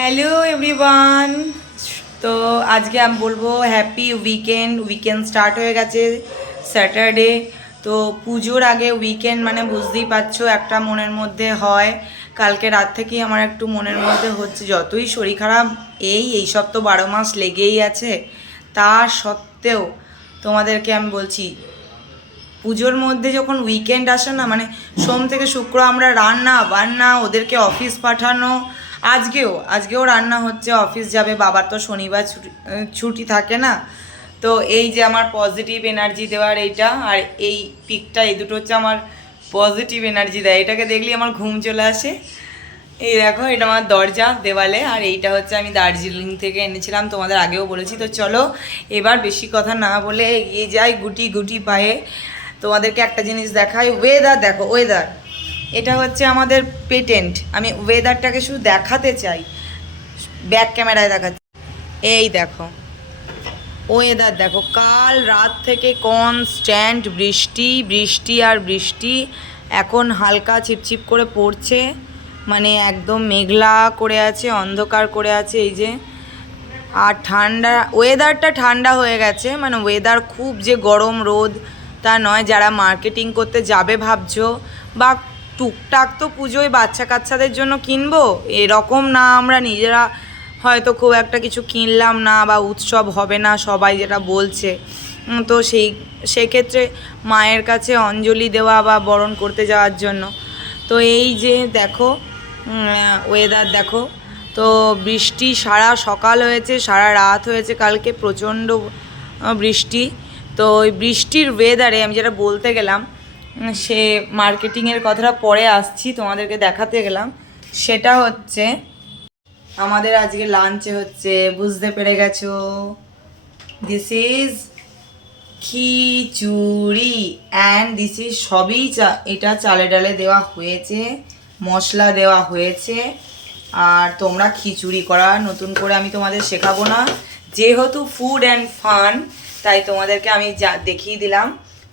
Hello everyone. তো আজকে আমি বলবো হ্যাপি উইকেন্ড স্টার্ট হয়ে গেছে স্যাটারডে। তো পুজোর আগে উইকেন্ড মানে বুঝতেই পারছো একটা মনের মধ্যে হয়। কালকে রাত থেকেই আমার একটু মনের মধ্যে হচ্ছে, যতই শরীর খারাপ এইসব তো 12 মাস লেগেই আছে, তা সত্ত্বেও তোমাদেরকে আমি বলছি পুজোর মধ্যে যখন উইকেন্ড আসে না, মানে সোম থেকে শুক্র আমরা রান্না বান্না ওদেরকে অফিস পাঠানো। আজকেও রান্না হচ্ছে, অফিস যাবে, বাবার তো শনিবার ছুটি থাকে না। তো এই যে আমার পজিটিভ এনার্জি দেওয়ার এইটা আর এই পিকটা, এই দুটো হচ্ছে আমার পজিটিভ এনার্জি দেয়। এটাকে দেখলেই আমার ঘুম চলে আসে। এই দেখো, এটা আমার দরজা দেওয়ালে, আর এইটা হচ্ছে আমি দার্জিলিং থেকে এনেছিলাম, তোমাদের আগেও বলেছি। তো চলো এবার বেশি কথা না বলে এগিয়ে যাই গুটি গুটি পায়ে। তোমাদেরকে একটা জিনিস দেখাই, ওয়েদার দেখো, ওয়েদার এটা হচ্ছে আমাদের পেটেন্ট। আমি ওয়েদারটাকে শুধু দেখাতে চাই, ব্যাক ক্যামেরায় দেখাচ্ছি। এই দেখো ওয়েদার দেখো, কাল রাত থেকে কনস্ট্যান্ট বৃষ্টি বৃষ্টি আর বৃষ্টি। এখন হালকা ছিপছিপ করে পড়ছে, মানে একদম মেঘলা করে আছে, অন্ধকার করে আছে এই যে। আর ঠান্ডা, ওয়েদারটা ঠান্ডা হয়ে গেছে, মানে ওয়েদার খুব যে গরম রোদ তা নয়। যারা মার্কেটিং করতে যাবে ভাবছো, বা টুকটাক তো পুজোয় বাচ্চা কাচ্চাদের জন্য কিনবো এরকম না, আমরা নিজেরা হয়তো খুব একটা কিছু কিনলাম না, বা উৎসব হবে না সবাই যেটা বলছে, তো সেক্ষেত্রে মায়ের কাছে অঞ্জলি দেওয়া বা বরণ করতে যাওয়ার জন্য। তো এই যে দেখো ওয়েদার দেখো, তো বৃষ্টি সারা সকাল হয়েছে, সারা রাত হয়েছে কালকে, প্রচণ্ড বৃষ্টি। তো ওই বৃষ্টির ওয়েদারে আমি যেটা বলতে গেলাম, সে মার্কেটিংয়ের কথাটা পরে আসছি, তোমাদেরকে দেখাতে গেলাম। সেটা হচ্ছে আমাদের আজকে লাঞ্চে হচ্ছে, বুঝতে পেরে গেছো, this is khichuri and this is সবই এটা চালে ডালে দেওয়া হয়েছে, মশলা দেওয়া হয়েছে। আর তোমরা খিচুড়ি করা নতুন করে আমি তোমাদের শেখাবো না, যেহেতু ফুড অ্যান্ড ফান, তাই তোমাদেরকে আমি যা দেখিয়ে দিলাম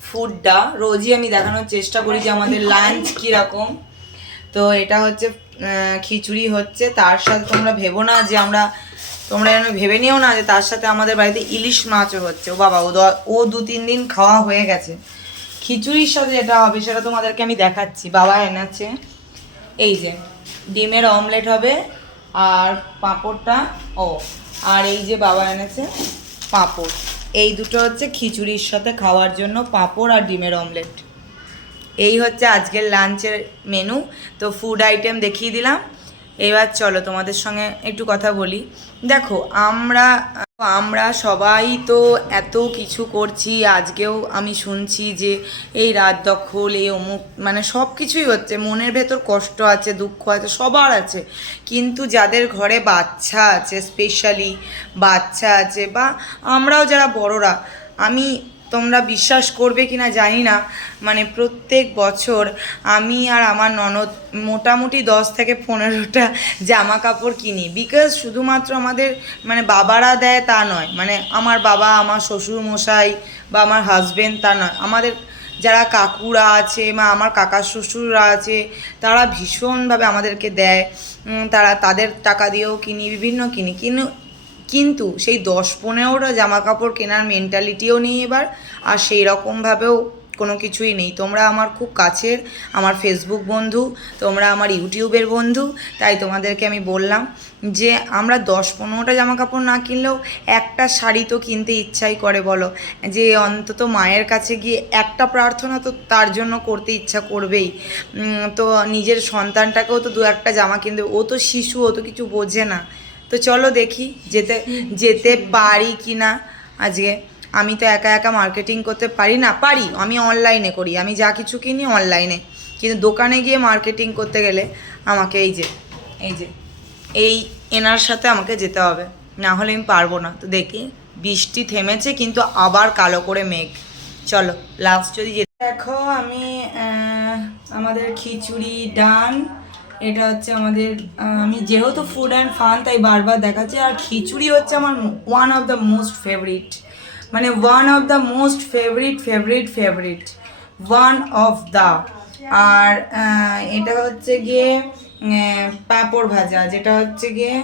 ফুডটা। রোজই আমি দেখানোর চেষ্টা করি যে আমাদের লাঞ্চ কীরকম। তো এটা হচ্ছে খিচুড়ি হচ্ছে, তার সাথে তোমরা ভেবো না যে তোমরা যেন ভেবে নিও না যে তার সাথে আমাদের বাড়িতে ইলিশ মাছও হচ্ছে। ও বাবা, ও 2-3 দিন খাওয়া হয়ে গেছে। খিচুড়ির সাথে যেটা হবে সেটা তোমাদেরকে আমি দেখাচ্ছি। বাবা এনেছে এই যে ডিমের অমলেট হবে, আর পাঁপড়টা, আর এই যে বাবা এনেছে পাঁপড়। এই দুটো হচ্ছে খিচুড়ির সাথে খাওয়ার জন্য, পাঁপড় আর ডিমের অমলেট। এই হচ্ছে আজকের লাঞ্চের মেনু। তো ফুড আইটেম দেখিয়ে দিলাম, এবার চলো তোমাদের সঙ্গে একটু কথা বলি। দেখো আমরা সবাই তো এত কিছু করছি, আজকেও আমি শুনছি যে এই রাত দখল, এই অমুক, মানে সব কিছুই হচ্ছে, মনের ভেতর কষ্ট আছে, দুঃখ আছে, সবার আছে। কিন্তু যাদের ঘরে বাচ্চা আছে, স্পেশালি বাচ্চা আছে, বা আমরাও যারা বড়রা, তোমরা বিশ্বাস করবে কি না জানি না, মানে প্রত্যেক বছর আমি আর আমার ননদ মোটামুটি 10 থেকে 15টা জামা কাপড় কিনি। বিকজ শুধুমাত্র আমাদের মানে বাবারা দেয় তা নয়, মানে আমার বাবা, আমার শ্বশুর মশাই বা আমার হাজবেন্ড তা নয়, আমাদের যারা কাকুরা আছে বা আমার কাকা শ্বশুররা আছে, তারা ভীষণভাবে আমাদেরকে দেয়। তাদের টাকা দিয়েও কিনি, বিভিন্ন কিনি। কিন্তু সেই 10-15টা জামা কাপড় কেনার মেন্টালিটিও নেই এবার, আর সেই রকমভাবেও কোনো কিছুই নেই। তোমরা আমার খুব কাছের, আমার ফেসবুক বন্ধু, তোমরা আমার ইউটিউবের বন্ধু, তাই তোমাদেরকে আমি বললাম যে আমরা 10-15টা জামা কাপড় না কিনলেও একটা শাড়ি তো কিনতে ইচ্ছাই করে, বলো, যে অন্তত মায়ের কাছে গিয়ে একটা প্রার্থনা তো তার জন্য করতে ইচ্ছা করবেই। তো নিজের সন্তানটাকেও তো 2-1টা জামা কিনতে, ও তো শিশু, ও তো কিছু বোঝে না। তো চলো দেখি যেতে পারি কি না আজকে। আমি তো একা একা মার্কেটিং করতে পারি না, পারি আমি অনলাইনে করি, আমি যা কিছু কিনি অনলাইনে, কিন্তু দোকানে গিয়ে মার্কেটিং করতে গেলে আমাকে এই এনার সাথে আমাকে যেতে হবে, না হলে আমি পারবো না। তো দেখি, বৃষ্টি থেমেছে কিন্তু আবার কালো করে মেঘ। চলো লাস্ট যদি দেখো, আমাদের খিচুড়ি ডান। এটা হচ্ছে আমাদের, আমি যেহেতু ফুড অ্যান্ড ফান তাই বারবার দেখাচ্ছি। আর খিচুড়ি হচ্ছে আমার one of the most favourite, মানে one of the most favourite one of the. আর এটা হচ্ছে গিয়ে পাঁপড় ভাজা, যেটা হচ্ছে গিয়ে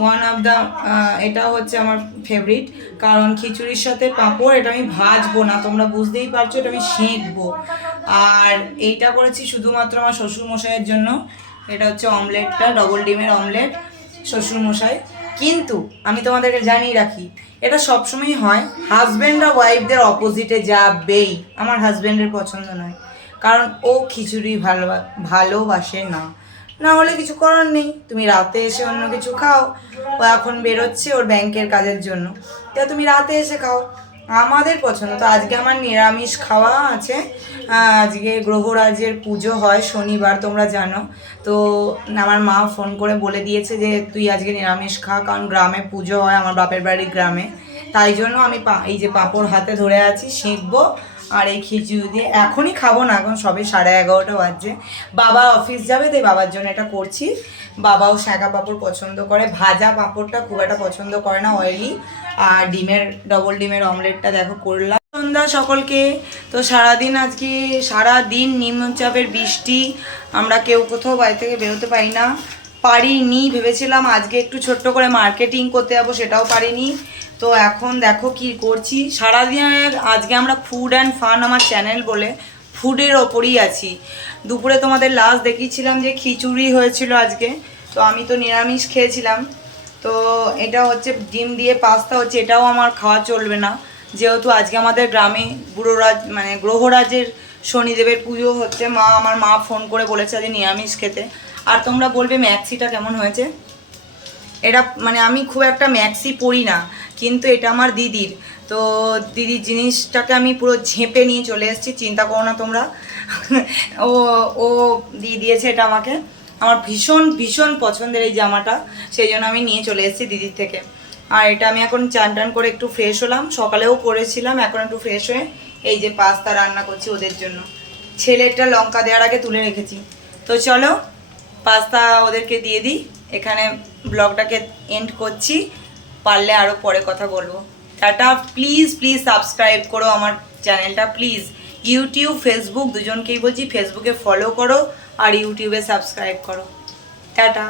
ওয়ান অফ দ্য এটা হচ্ছে আমার ফেভারিট, কারণ খিচুড়ির সাথে পাঁপড়, এটা আমি ভাজবো না, তোমরা বুঝতেই পারছো, এটা আমি সেঁকবো। আর এইটা করেছি শুধুমাত্র আমার শ্বশুরমশাইয়ের জন্য, এটা হচ্ছে অমলেটটা, ডবল ডিমের অমলেট শ্বশুরমশাই। কিন্তু আমি তোমাদেরকে জানিয়ে রাখি, এটা সবসময়ই হয়, হাজব্যান্ড আর ওয়াইফদের অপোজিটে যাবেই। আমার হাজব্যান্ডের পছন্দ নয়, কারণ ও খিচুড়ি ভালোবাসে না। না হলে কিছু করার নেই, তুমি রাতে এসে অন্য কিছু খাও। ও এখন বেরোচ্ছে ওর ব্যাংকের কাজের জন্য, তো তুমি রাতে এসে খাও। আমাদের পছন্দ তো। আজকে আমার নিরামিষ খাওয়া আছে, আজকে গ্রহরাজের পুজো হয় শনিবার, তোমরা জানো তো। আমার মা ফোন করে বলে দিয়েছে যে তুই আজকে নিরামিষ খা, কারণ গ্রামে পুজো হয়, আমার বাপের বাড়ির গ্রামে। তাই জন্য আমি এই যে পাঁপড় হাতে ধরে আছি, সেঁকবো। আর এই খিচুড়ি দিয়ে এখনই খাবো না, এখন সবে 11:30 বাজছে। বাবা অফিস যাবে, তাই বাবার জন্য এটা করছি। বাবাও শাঁকা পাঁপড় পছন্দ করে, ভাজা পাঁপড়টা খুব একটা পছন্দ করে না, অয়েলি। আর ডবল ডিমের অমলেটটা দেখো করলাম। সন্ধ্যা সকলকে। তো সারাদিন নিম্নচাপের বৃষ্টি, আমরা কেউ কোথাও বাড়ি থেকে বেরোতে পারিনি। ভেবেছিলাম আজকে একটু ছোট্ট করে মার্কেটিং করতে যাবো, সেটাও পারিনি। তো এখন দেখো কি করছি সারাদিনের। আজকে আমরা ফুড অ্যান্ড ফান আমার চ্যানেল বলে ফুডের ওপরই আছি। দুপুরে তোমাদের লাস্ট দেখিয়েছিলাম যে খিচুড়ি হয়েছিল আজকে, তো আমি তো নিরামিষ খেয়েছিলাম। তো এটা হচ্ছে ডিম দিয়ে পাস্তা হচ্ছে, এটাও আমার খাওয়া চলবে না, যেহেতু আজকে আমাদের গ্রামে গ্রহরাজের শনিদেবের পুজো হচ্ছে। আমার মা ফোন করে বলেছে আজকে নিরামিষ খেতে। আর তোমরা বলবে ম্যাক্সিটা কেমন হয়েছে। এটা আমি খুব একটা ম্যাক্সি পরি না, কিন্তু এটা আমার দিদির। তো দিদির জিনিসটাকে আমি পুরো ঝেঁপে নিয়ে চলে এসেছি, চিন্তা করো না তোমরা। ও ও দিয়ে দিয়েছে এটা আমাকে। আমার ভীষণ ভীষণ পছন্দের এই জামাটা, সেই জন্য আমি নিয়ে চলে এসেছি দিদির থেকে। আর এটা আমি এখন চান টান করে একটু ফ্রেশ হলাম, সকালেও করেছিলাম, এখন একটু ফ্রেশ হয়ে এই যে পাস্তা রান্না করছি ওদের জন্য। ছেলেটা লঙ্কা দেওয়ার আগে তুলে রেখেছি। তো চলো পাস্তা ওদেরকে দিয়ে দিই, এখানে ব্লগটাকে এন্ড করছি। পারলে আরও পরে কথা বলবো। টাটা। প্লিজ প্লিজ সাবস্ক্রাইব করো আমার চ্যানেলটা, প্লিজ। ইউটিউব ফেসবুক দুজনকেই বলছি, ফেসবুকে ফলো করো আর ইউটিউবে সাবস্ক্রাইব করো। টাটা।